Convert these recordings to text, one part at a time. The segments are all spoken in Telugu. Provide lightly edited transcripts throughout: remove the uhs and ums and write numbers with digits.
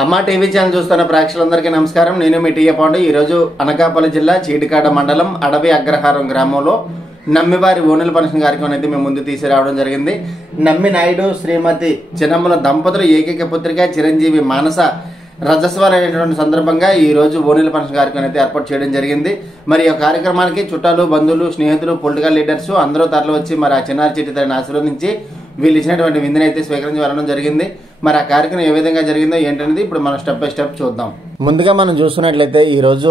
అమ్మ టీవీ ఛానల్ చూస్తున్న ప్రేక్షకులందరికీ నమస్కారం. నేను మీ టీఏ పాండు. ఈరోజు అనకాపల్లి జిల్లా చీడికాడ మండలం అడవి అగ్రహారం గ్రామంలో నమ్మివారి ఓనెల ఫంక్షన్ కార్యక్రమం అయితే మేము ముందు తీసుకురావడం జరిగింది. నమ్మి నాయుడు శ్రీమతి చిన్నమ్మల దంపతులు ఏకైక పుత్రిక చిరంజీవి మానస రజస్వాల్ అనేటువంటి సందర్భంగా ఈ రోజు ఓనెల ఫంక్షన్ కార్యక్రమం అయితే ఏర్పాటు చేయడం జరిగింది. మరి ఈ కార్యక్రమానికి చుట్టాలు, బంధువులు, స్నేహితులు, పొలిటికల్ లీడర్స్ అందరూ తరలి వచ్చి మరి ఆ చిన్నారి చిట్టి తనని ఆశీర్వదించి వీళ్ళు ఇచ్చినటువంటి విందుని అయితే స్వీకరించి వెళ్ళడం జరిగింది. మరి ఆ కార్యక్రమం ఏ విధంగా జరిగిందో ఏంటనేది ఇప్పుడు మనం స్టెప్ బై స్టెప్ చూద్దాం. ముందుగా మనం చూస్తున్నట్లయితే ఈ రోజు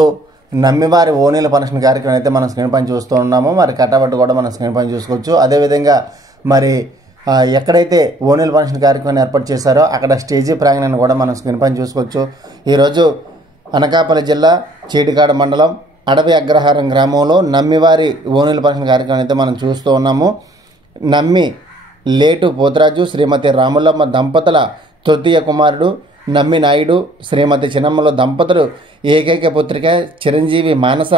నమ్మివారి ఓనెల ఫంక్షన్ కార్యక్రమం అయితే మనం స్క్రీన్ పైన చూస్తూ ఉన్నాము. మరి కట్టబట్టు కూడా మనం స్క్రీన్ పైన చూసుకోవచ్చు. అదేవిధంగా మరి ఎక్కడైతే ఓనెల ఫంక్షన్ కార్యక్రమాన్ని ఏర్పాటు చేశారో అక్కడ స్టేజీ ప్రాంగణాన్ని కూడా మనం స్క్రీన్ పైన చూసుకోవచ్చు. ఈరోజు అనకాపల్లి జిల్లా చీడికాడ మండలం అడవి అగ్రహారం గ్రామంలో నమ్మివారి ఓనెల ఫంక్షన్ కార్యక్రమం అయితే మనం చూస్తూ ఉన్నాము. నమ్మి లేటు పోతరాజు శ్రీమతి రాములమ్మ దంపతుల తృతీయ కుమారుడు నమ్మి నాయుడు శ్రీమతి చిన్నమ్మల దంపతులు ఏకైక పుత్రిక చిరంజీవి మానస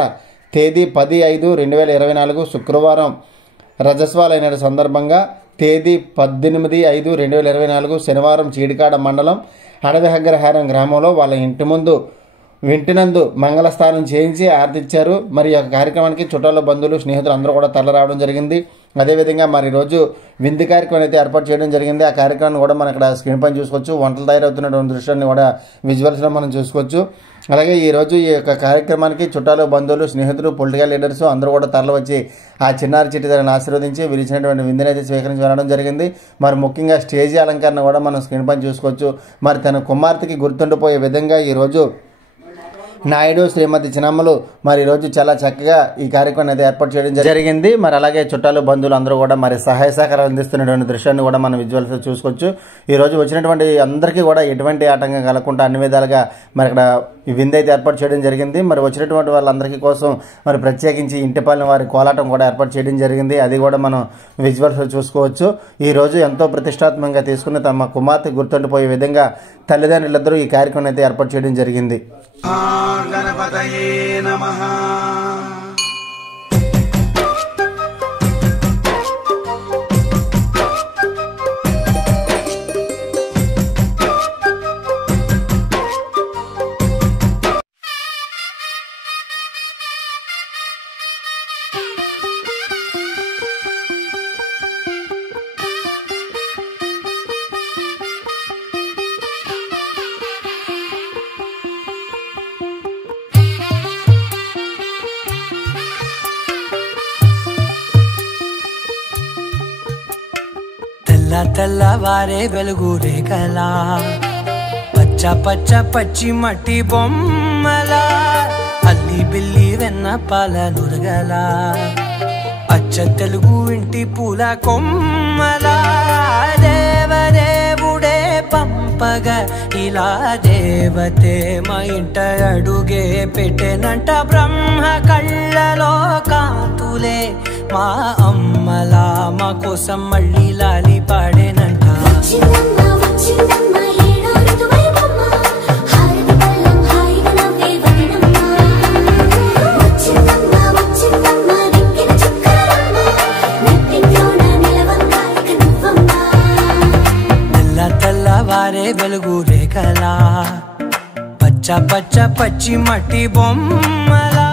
తేదీ 10/5/2024 శుక్రవారం రజస్వాల్ అయిన సందర్భంగా తేదీ 18/5/2024 శనివారం చీడికాడ మండలం అడవి అగ్రహారం గ్రామంలో వాళ్ళ ఇంటి ముందు వింటినందు మంగళస్థానం చేయించి ఆర్తిచ్చారు. మరి ఈ కార్యక్రమానికి చుట్టాలు, బంధువులు, స్నేహితులు అందరూ కూడా తరలి రావడం జరిగింది. అదేవిధంగా మరి రోజు విందు కార్యక్రమం అయితే ఏర్పాటు చేయడం జరిగింది. ఆ కార్యక్రమాన్ని కూడా మనం ఇక్కడ స్క్రీన్ పైన చూసుకోవచ్చు. వంటలు తయారవుతున్నటువంటి దృశ్యాన్ని కూడా విజువల్స్లో మనం చూసుకోవచ్చు. అలాగే ఈరోజు ఈ యొక్క కార్యక్రమానికి చుట్టాలు, బంధువులు, స్నేహితులు, పొలిటికల్ లీడర్స్ అందరూ కూడా తరలి వచ్చి ఆ చిన్నారి చిట్టి తనని ఆశీర్వదించి విరిచినటువంటి విందుని అయితే స్వీకరించి వెళ్ళడం జరిగింది. మరి ముఖ్యంగా స్టేజీ అలంకరణ కూడా మనం స్క్రీన్ పైన చూసుకోవచ్చు. మరి తన కుమార్తెకి గుర్తుండిపోయే విధంగా ఈరోజు నాయుడు శ్రీమతి చిన్నమ్మలు మరి ఈరోజు చాలా చక్కగా ఈ కార్యక్రమం అయితే ఏర్పాటు చేయడం జరిగింది. మరి అలాగే చుట్టాలు, బంధువులు అందరూ కూడా మరి సహాయ సహకారాలు అందిస్తున్నటువంటి దృశ్యాన్ని కూడా మనం విజువల్స్ చూసుకోవచ్చు. ఈ రోజు వచ్చినటువంటి అందరికీ కూడా ఎటువంటి ఆటంకం కలగకుండా అన్ని విధాలుగా మరి ఇక్కడ ఈ విందు అయితే ఏర్పాటు చేయడం జరిగింది. మరి వచ్చినటువంటి వాళ్ళందరికీ కోసం మరి ప్రత్యేకించి ఇంటిపాలెం వారి కోలాటం కూడా ఏర్పాటు చేయడం జరిగింది. అది కూడా మనం విజువల్స్ చూసుకోవచ్చు. ఈ రోజు ఎంతో ప్రతిష్టాత్మకంగా తీసుకుని తమ కుమార్తె గుర్తుండిపోయే విధంగా తల్లిదండ్రులందరూ ఈ కార్యక్రమం అయితే ఏర్పాటు చేయడం జరిగింది. గణపతయే నమః. తెల్లవారే వెలుగు రేఖలా పచ్చ పచ్చ పచ్చి మట్టి బొమ్మలా అల్లి బిల్లి వెన్న పాల నురగలా అచ్చ తెలుగు ఇంటి పూల కొమ్మలా దేవదేవుడే పంపగా ఇలా దేవతే మా ఇంట అడుగే పెట్టెనంట. బ్రహ్మ కళ్ళలో కాంతులే మా అమ్మలా మా కోసం మళ్ళీ లాలి పాడేనంట. తెల్లవారే వెలుగు రేఖలా పచ్చ పచ్చ పచ్చి మట్టి బొమ్మలా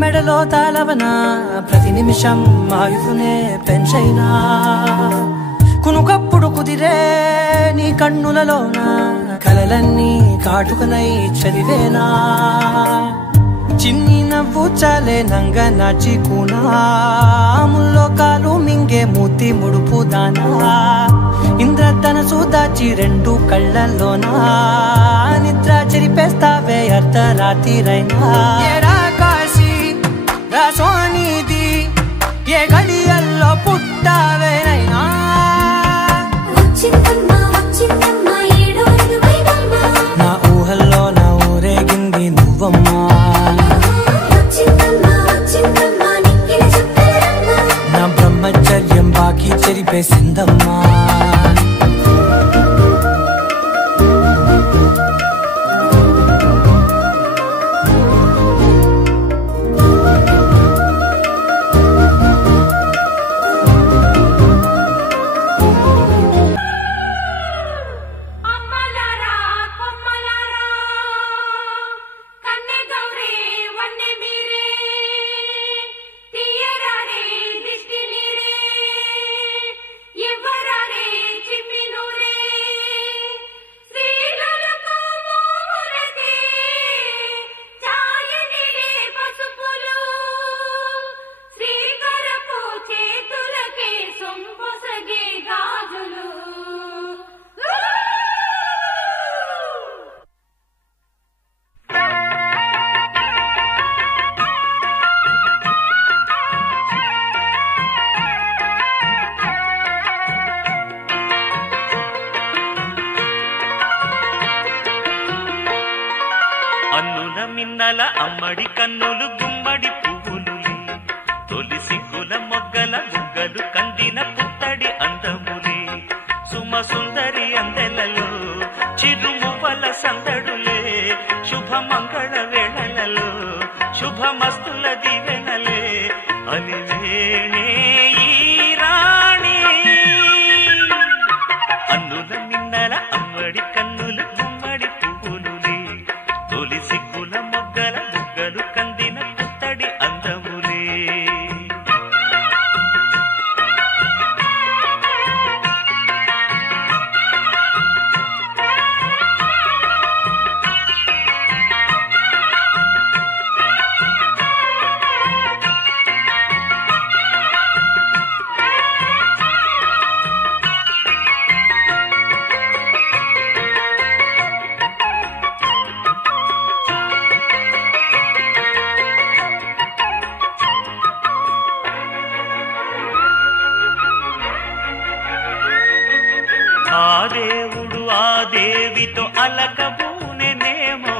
మెడలో తాళవన ప్రతి నిమిషం ఆయుధునే పెంచైనా కునుకప్పుడు కుదిరే నీ కన్నులలోన కలలన్నీ కాటుకనై చదివేనా. చిన్ని నవ్వు చాలే నంగ నాచి కూనాముల్లో కాలు మింగే మూతి ముడుపు దానా ఇంద్రధనసు దాచి రెండు కళ్ళల్లోనా నిద్ర చెరిపేస్తావే అర్ధరాత్రిరైనా. సోనిది ఏ గడియల్లో పుట్టావేనైనా నా ఊహల్లో నా ఊరేగింది నువ్వమ్మా. అమ్మడి కన్నులు గుమ్మడి పువ్వులులే తొలి సిగ్గుల మొగ్గల బుగ్గలు కందిన పుత్తడి అందములే సుమ సుందరి అందెలలో చిరుమువ్వల సందడులే శుభ మంగళ వేళలలో శుభమస్తుల దివెనలే అలివేణే ఈ రాణి అన్నుల మిన్నల అమ్మడి కన్నులు గుమ్మడి పువ్వులులే తొలి సిగ్గుల మొగ్గల బుగ్గలు కందిన పుత్తడి అందములే ఆ దేవుడు ఆ దేవితో అలకబూనెనేమో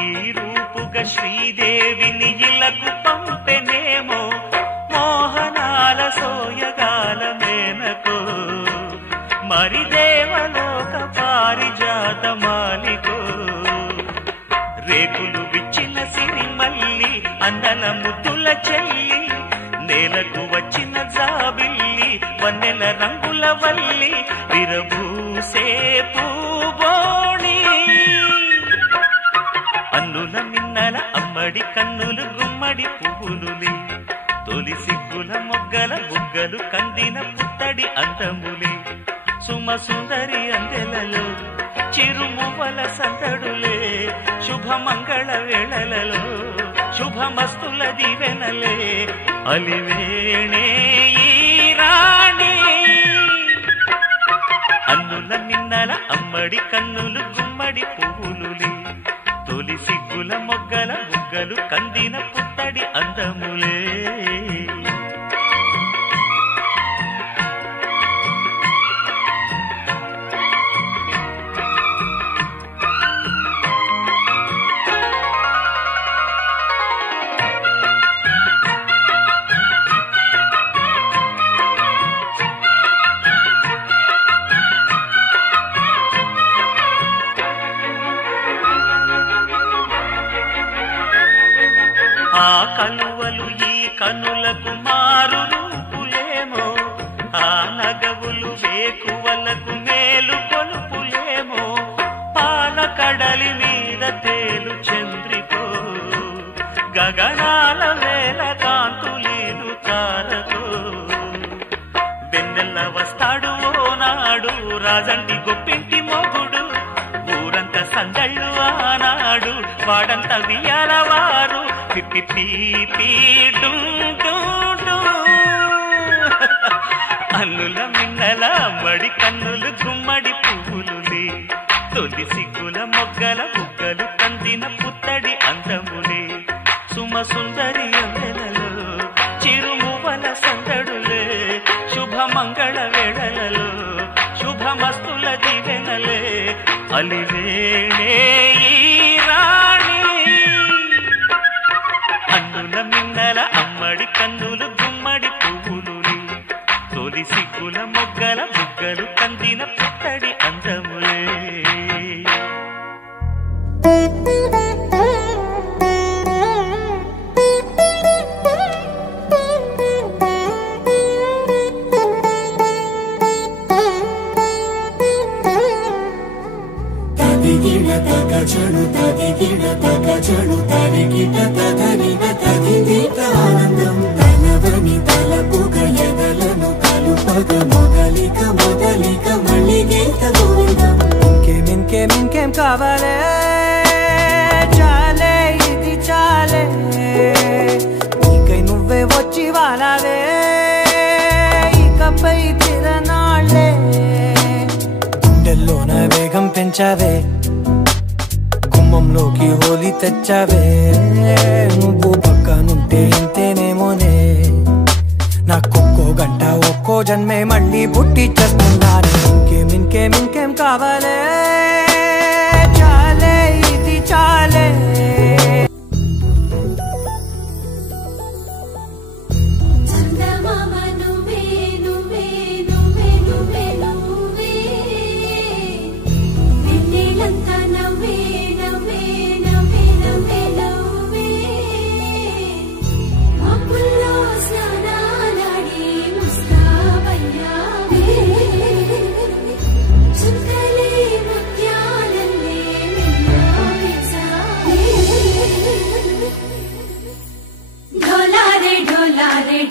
ఈ రూపుగా శ్రీదేవిని ఇలకు పంపెనేమో మోహనాల సోయగాల మేనకో మరి దేవలోక పారిజాత మాలికో రేకులు విచ్చిన సిరిమల్లి అందల ముద్దుల చెల్లి నేలకు వచ్చిన జాబిల్లి వన్నెల రంగుల వల్లి విరబూసే పూబోణి అన్నుల మిన్నల అమ్మడి కన్నులు గుమ్మడి పువ్వులులే తొలి సిగ్గుల మొగ్గల బుగ్గలు కందిన పుత్తడి అందములే సుమ సుందరి అందెలలో చిరుమువ్వల సందడులే శుభమంగళ వేళలలో శుభమస్తుల దివెనలే అలివేణే ఈ రాణి అన్నుల మిన్నల అమ్మడి కన్నులు గుమ్మడి పువ్వులులే తొలి సిగ్గుల మొగ్గల బుగ్గలు కందిన పుత్తడి అందములే ఆ కలువలు ఈ కనులకు మారు రూపులేమో ఆ నగవులు వేకువలకు మేలు కొలుపులేమో పాల కడలి మీద తేలు చంద్రికో గగనాల వేల కాంతులీలు తారకో వెన్నెల్ల వస్తాడు ఓనాడు రాజంటి గొప్పింటి మొగుడు ఊరంతా సందళ్ళు ఆనాడు వాడంతా వియ్యాలవారు అన్నుల మిన్నల అమ్మడి కన్నులు గుమ్మడి పువ్వులులే తొలి సిగ్గుల మొగ్గల బుగ్గలు కందిన పుత్తడి అందములే సుమ సుందరి అందెలలో చిరుమువ్వల సందడులే శుభమంగళ వేళలలో శుభమస్తుల దివెనలే అలివేణే ఈ రాణి అన్నుల మిన్నల అమ్మడి కన్నులు గుమ్మడి పువ్వులులే తొలి సిగ్గుల మొగ్గల బుగ్గలు కందిన పుత్తడి అందములే తదిగిడ తగచడు తదిగిడ తగచడు తరిగిట తదరిన తదిగిట ఆనందం తనవని తలపుగ ఎదలను కలుపగ మొదలిక మొదలిక మళ్ళీ గీత గోవిందం ఇంకేం కావాలే చాలే ఇది చాలే నీకై నువ్వే వచ్చి వాలావే ఇకపై తిరనాళ్ళే గుండెల్లోన వేగం పెంచావే గుమ్మంలోకి హోలీ తెచ్చావే నువ్వు పక్కనుంటే ఇంతేనేమోనే నాకొక్కో గంట ఒక్కో జన్మే మళ్ళీ పుట్టి చేస్తున్నాను ఇంకేం కావాలే చాలే ఇది చాలే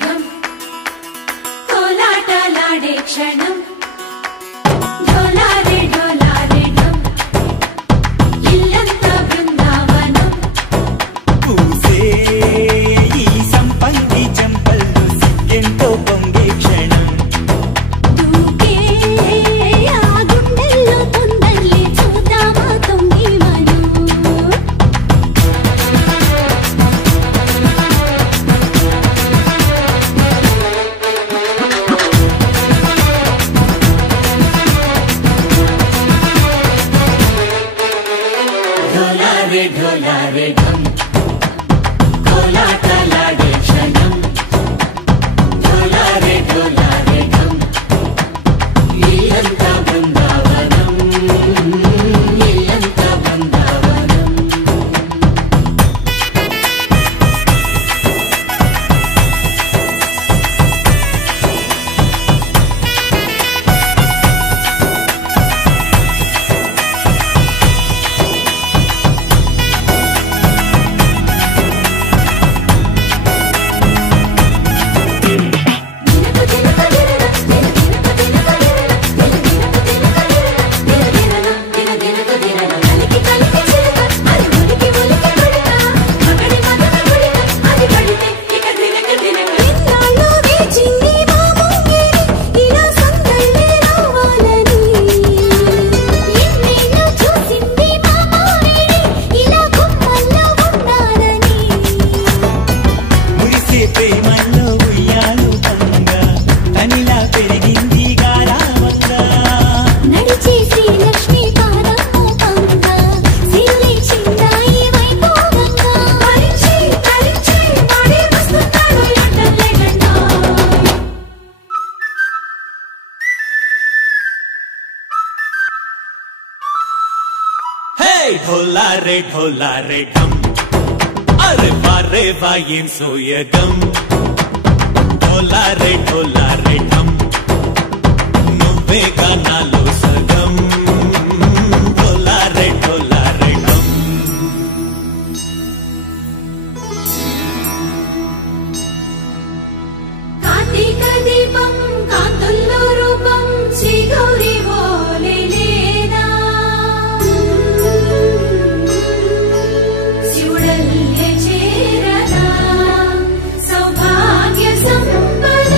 ఢం కోలాటలాడే క్షణం డోలారే డోలారే ఢం ఇల్లంతా బృందావనం పూసే ఈ సంపంగి చెంపల్లో సిగ్గెంతో పొంగే క్షణం దూకే ఆ గుండెల్లో తొందరలే చూద్దామా తొంగి మనం ఢోలారే ఢోలారే ఢం కోలాటలాడే క్షణం ఢోలారే ఢోలారే ఢం ఇల్లంతా బృందావనం ఇల్లంతా బృందావనం మురిసే ప్రేమల్లో ఉయ్యాలు పంగా తనిలా పెరిగింది గారావంగా నడిచే శ్రీలక్ష్మి పాదము పంగా సిల్లి చిందాయి వైభోగంగా పరిచి పరిచి వాడే వస్తున్నాడు లండన్ లండన్ హే ఢోలారే ఢోలారే ఢం అరే వారే వాయేం సోయగం ఢోలారే ఢోలారే ఢం నువ్వే గానాలో సగం ఢోలారే ఢోలారే ఢం కార్తీక దీపం కాంతుల్లో రూపం శ్రీ గౌరీ ఓలే లేదా శివుడల్లే చేరదా సౌభాగ్య సంపద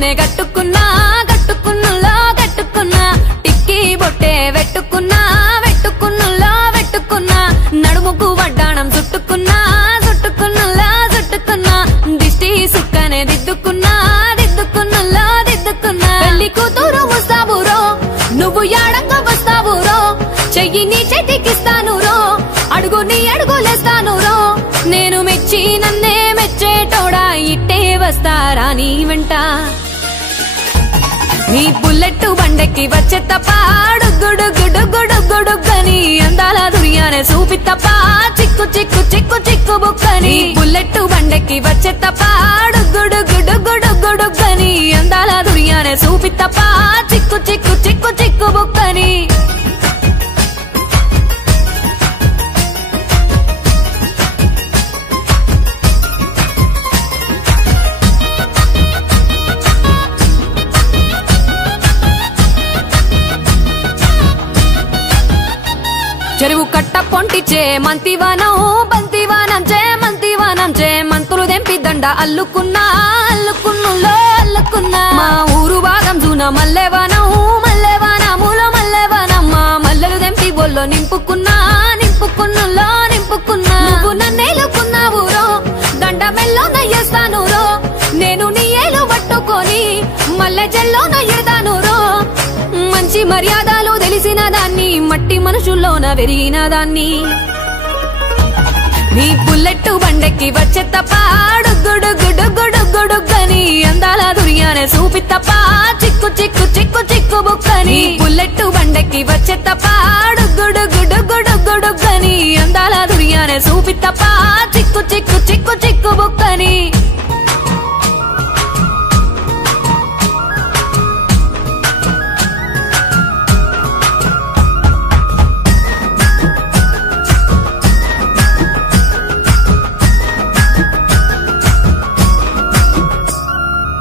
సుక్కనే గట్టుకున్నా గట్టుకున్నులో గట్టుకున్నా టిక్కీ బొట్టే వెట్టుకున్నా వెట్టుకున్నులో వెట్టుకున్నా నడుముకు వడ్డాణం చుట్టుకున్నా చుట్టుకున్నులో చుట్టుకున్నా దిష్టి సుక్కనే దిద్దుకున్నా దిద్దుకున్నులో దిద్దుకున్నా పెళ్లి కూతురు ముస్తాబురో నువ్వు యాడంగా వస్తావురో చెయ్యి నీ చేతికిస్తాను రో అడుగు నీ అడుగులేస్తాను రో నేను మెచ్చి నన్నే మెచ్చేటోడా ఇట్టే వస్తారా నీ వెంట నీ బుల్లెట్ బండెక్కి వచ్చే తప్ప గుడుగుడుగుడుగుడుగుడుగని అందాల దుర్యానే చూపి తప్ప చిక్కు చిక్కు చిక్కు చిక్కు బుక్కని బుల్లెట్ బండెక్కి వచ్చే తప్ప గుడుగుడుగుడుగుడుగని అందాల దుర్యానే చూపి తప్ప చిక్కు చిక్కు చిక్కు చిక్కు బుక్కని చెరువు కట్ట పొంటిచే మంతివానం బంతివానం చే మంతివానం చే మంతులు దెంపి దండ అల్లుకున్నా అల్లుకున్నులో అల్లుకున్నా మా ఊరు భాగం జూన మల్లెవానం మల్లెవానములో మల్లెవానం మా మల్లెలు దెంపి బొల్లో నింపుకున్నా నింపుకున్నులో నింపుకున్నా నువ్వు నన్నేలుకున్నావు రో దండ మెల్లో నయ్యేస్తాను రో నేను నీ ఏలు పట్టుకొని మల్లె జల్లో నయ్యేదాను రో మంచి మర్యాదలు తెలిసిన దాన్ని మట్టి మనుషుల్లోన పెరిగిన దాన్ని నీ బుల్లెట్ బండెక్కి వచ్చే తప్ప గుడుగుడుగుడుగుడుగని అందాల దుర్యానే చూపి తప్ప చిక్కు చిక్కు చిక్కు చిక్కు బుక్కని బుల్లెట్ బండెక్కి వచ్చే తప్ప గుడుగుడుగుడుగుడుగని అందాల దుర్యానే చూపి తప్ప చిక్కు చిక్కు చిక్కు చిక్కు బుక్కని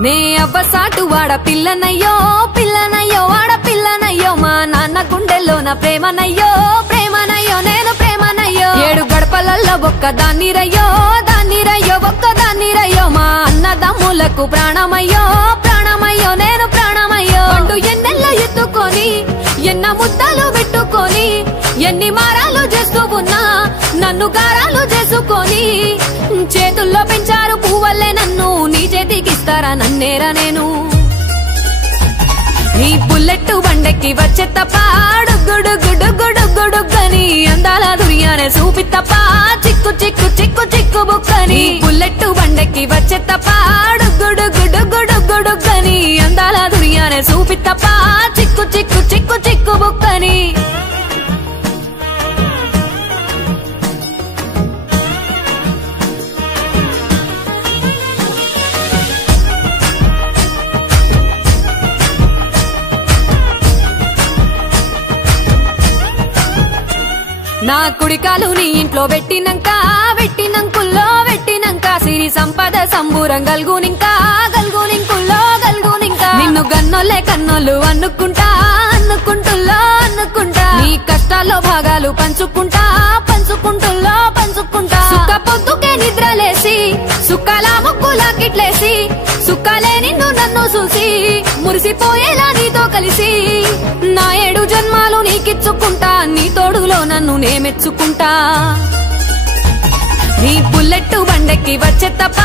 నే అవ్వసాటు వాడ పిల్లనయ్యో పిల్లనయ్యో వాడ పిల్లనయ్యో మా నాన్న గుండెల్లో నా ప్రేమనయ్యో ప్రేమనయ్యో నేను ప్రేమనయ్యో 7 గడపలల్లో ఒక్క దాన్నిరయ్యో దాన్నిరయ్యో ఒక్క దాన్నిరయ్యో మా అన్నదమ్ములకు ప్రాణమయ్యో ప్రాణమయ్యో నేను ప్రాణమయ్యో అంటూ ఎన్నెల్లో ఎత్తుకొని ఎన్న ముద్దలు పెట్టుకొని ఎన్ని మారాలు చేస్తూ ఉన్నా నన్ను గారాలు చేసుకొని చేతుల్లో పెంచారు పువ్వల్లే నన్ను నీ చేతికిస్తారా నన్నేరా నేను నీ బుల్లెట్ బండెక్కి వచ్చే తప్ప గుడుగుడుగుడుగుడుగని అందాల దుర్యానే చూపి తప్ప చిక్కు చిక్కు చిక్కు చిక్కు బుక్కని బుల్లెట్ బండెక్కి వచ్చే తప్ప గుడుగుడుగుడుగుడుగని అందాల దుర్యానే చూపి తప్ప చిక్కు చిక్కు చిక్కు చిక్కు బుక్కని నా కుడికాలు నీ ఇంట్లో పెట్టినంకుల్లో పెట్టినంక సిరి సంపద సంబూరం గల్గునింకా గల్గునింకుల్లో గల్గునింకా నిన్ను గన్నోళ్ళే కన్నోళ్ళు అనుకుంటా అనుకుంటుల్లో అనుకుంటా నీ కష్టాల్లో భాగాలు పంచుకుంటా పంచుకుంటుల్లో పంచుకుంటా సుక్క పొద్దుకే నిద్రలేసి సుక్కల ముక్కులా కిట్లేసి సుక్కలే నిన్ను నన్ను చూసి మురిసిపోయేలా నీతో కలిసి నా 7 జన్మాలు నీకిచ్చుకుంటా నీ తోడులో నన్ను నే మెచ్చుకుంటా నీ బుల్లెట్ బండెక్కి వచ్చే తప్ప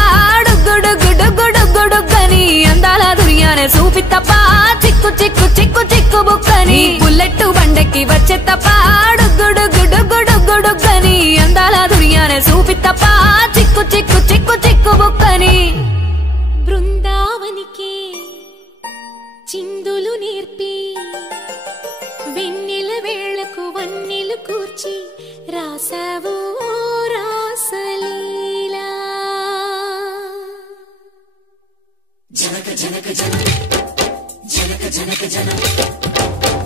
గుడుగుడుగుడుగుడుగని అందాల దుర్యానే చూపి తప్ప చిక్కు చిక్కు చిక్కు చిక్కు బుక్కని బుల్లెట్ బండెక్కి వచ్చే తప్ప గుడుగుడుగుడుగుడుగని అందాల దుర్యానే చూపి తప్ప చిక్కు చిక్కు చిక్కు చిక్కు బుక్కని బృందావనికి చిందులు నేర్పి వెన్నెల వేళకు వన్నెలు కూర్చి రాసావు రాసలీలా జనక జనక జన జనక జనక జన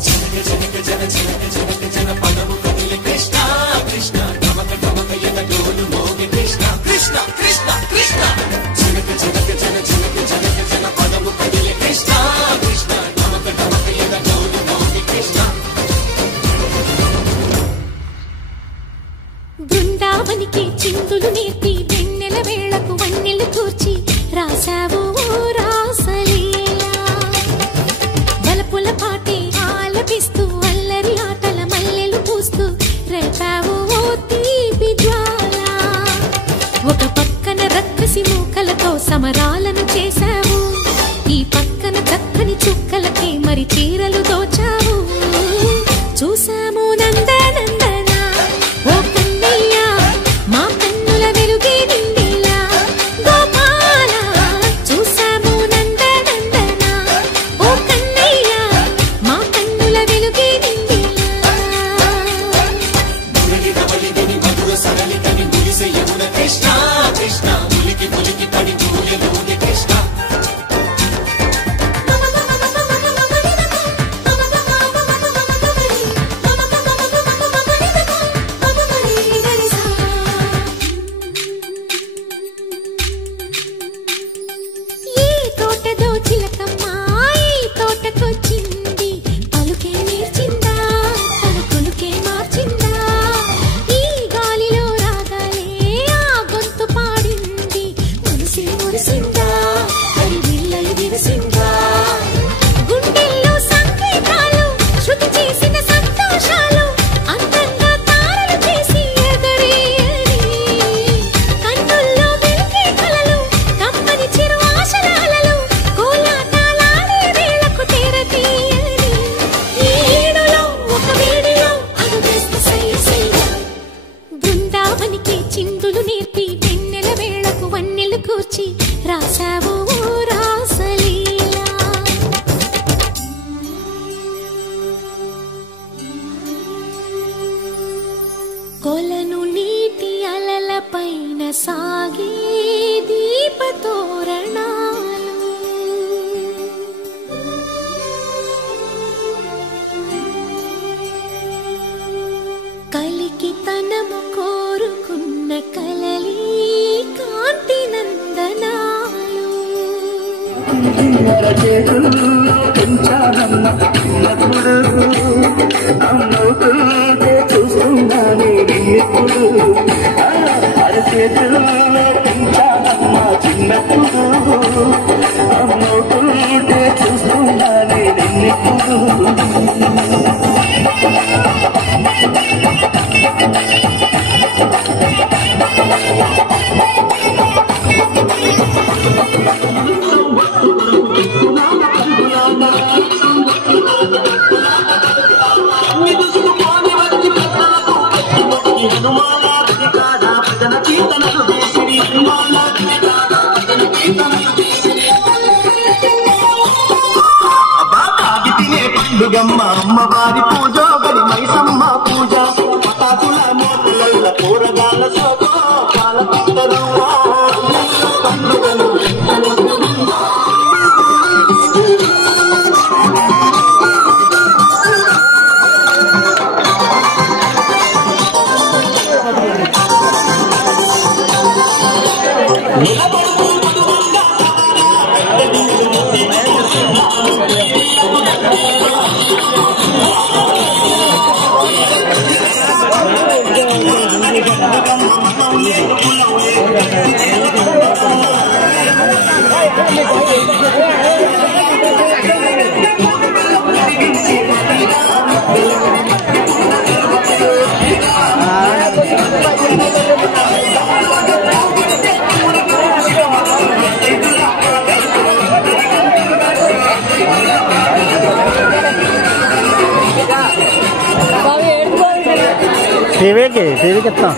జనక జనక జన జనక జనక జన పదము కదిలి కృష్ణ కృష్ణ నమక నమక యన డోలు మోగి కృష్ణ కృష్ణ కృష్ణ కృష్ణ జనక జనక జన జనక జనక జన పదము కదిలి కృష్ణ కృష్ణ నమక నమక యన డోలు మోగి కృష్ణ బృందావనికి చిందులు నేర్పి వెన్నెల వేళకు వన్నెలు కూర్చి రాసావు రాసలీలా కొలను నీటి అలల పైన సాగే దీపతోరణాలు కలికి తనము కోరుకున్న కలలి కాంతి నందనాలు చూస్తున్నానే ఎప్పుడు అరచేతుల్లో పెంచానమ్మా చిన్నప్పుడు అమ్మవుతుంటే చూస్తున్నానే నిన్నెప్పుడు పండుగమ్మ అమ్మవారి పూజ గడి మైసమ్మ పూజ పటాకుల మోతుల కూరగాయల సోగో పాల పంటలు పండుగలు टीवी कितना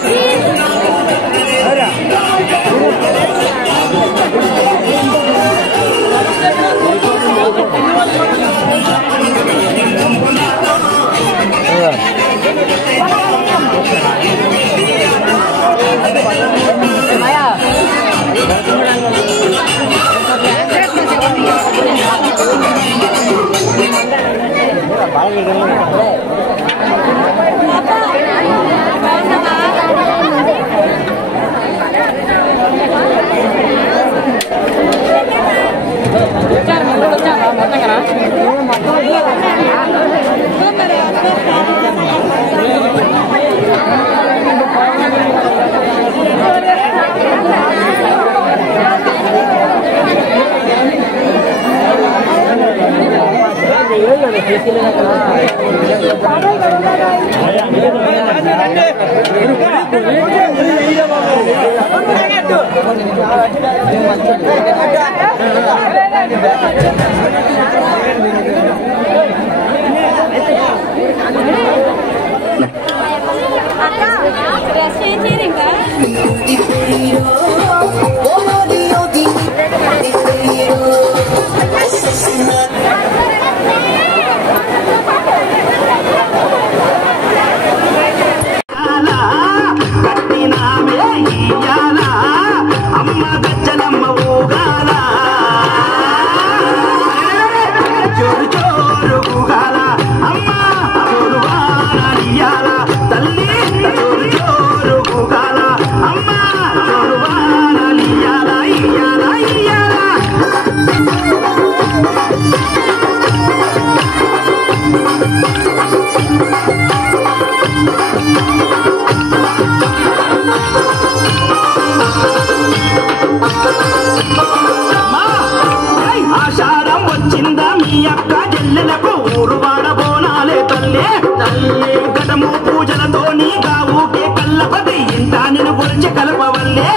ఆషాఢం వచ్చిందా మీ అక్క జల్లెలకు ఊరు వాడబోనాలే తల్లే తల్లే గటము పూజలతో నీ గావుకే కల్లపది ఇంత నేను గురించి కలపవల్లే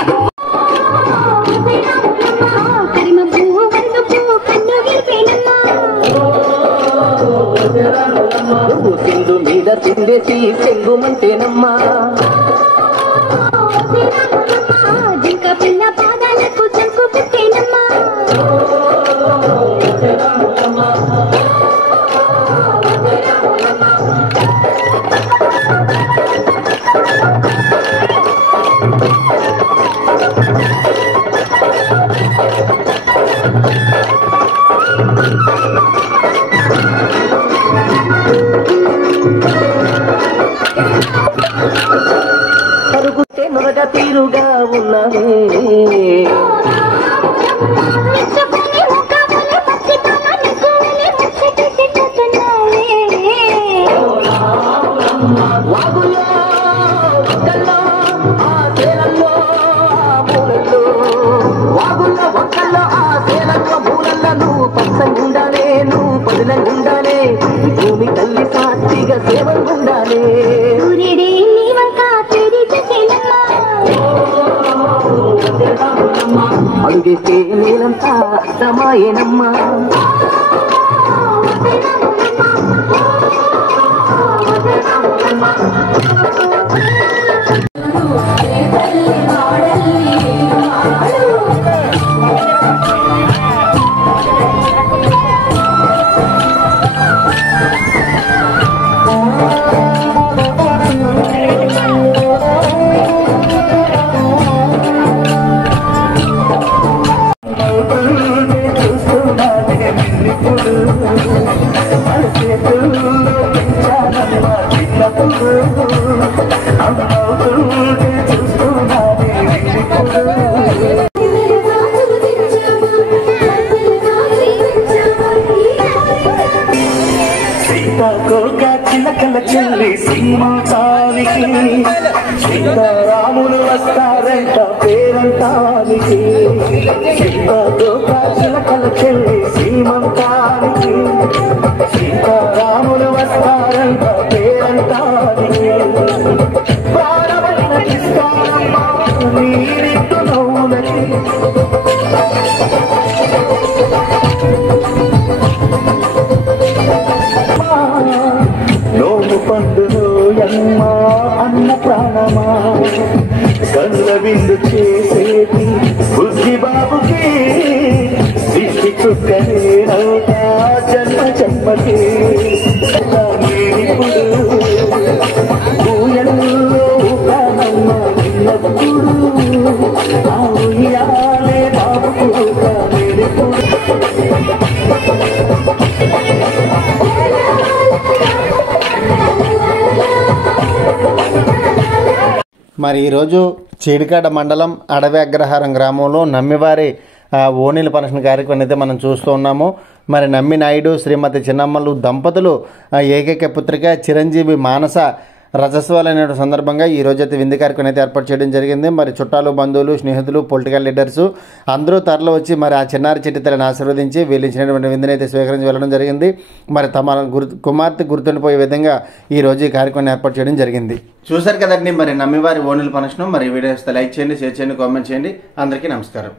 సింధు మీద సిందేసి చెంగుమంటేనమ్మా జింక పిల్ల పాదాలకు చంకు పెట్టేనమ్మా హాయిగా సేవంగుండాలి సూర్యుడే నీ వంక తెరిచేనమ్మా అడుగేస్తే నేలంతా సమాయేనమ్మా చిలకల చెల్లి సీమంతానికి సీతారాములు వస్తారంట పేరంటానికి చిలకల చెల్లి సీమంతానికి సీతారాములు వస్తారంట పేరంటానికి ప్రాణమైన ఇస్తానమ్మా నీరింటు నవ్వులకి నోము పండును అమ్మా అన్న ప్రాణమా కళ్ళ విందు చేసేది బుద్ధి బాబుకి దిష్టి చుక్కనేనవుతా జన్మ జన్మకి ఇప్పుడు ఊయల్లో కానమ్మ విన్నప్పుడు ఆ ఉయ్యాలే బాబుకు కానేప్పుడు మరి ఈరోజు చీడికాడ మండలం అడవి అగ్రహారం గ్రామంలో నమ్మివారి ఓణీల ఫంక్షన్ కార్యక్రమం అయితే మనం చూస్తూ ఉన్నాము. మరి నమ్మి నాయుడు శ్రీమతి చిన్నమ్మలు దంపతులు ఏకైక పుత్రిక చిరంజీవి మానస రజస్వాలైన సందర్భంగా ఈ రోజైతే విందు కార్యక్రమం అయితే ఏర్పాటు చేయడం జరిగింది. మరి చుట్టాలు, బంధువులు, స్నేహితులు, పొలిటికల్ లీడర్స్ అందరూ తరలి వచ్చి మరి ఆ చిన్నారి చిట్టి తల్లిని ఆశీర్వదించి వీళ్ళు ఇచ్చినటువంటి విందుని అయితే స్వీకరించి వెళ్ళడం జరిగింది. మరి తమ కుమార్తె గుర్తుండిపోయే విధంగా ఈ రోజు ఈ కార్యక్రమాన్ని ఏర్పాటు చేయడం జరిగింది. చూశారు కదండి మరి నమ్మివారి ఓణీల ఫంక్షన్. మరి వీడియోస్ లైక్ చేయండి, షేర్ చేయండి, కామెంట్ చేయండి. అందరికీ నమస్కారం.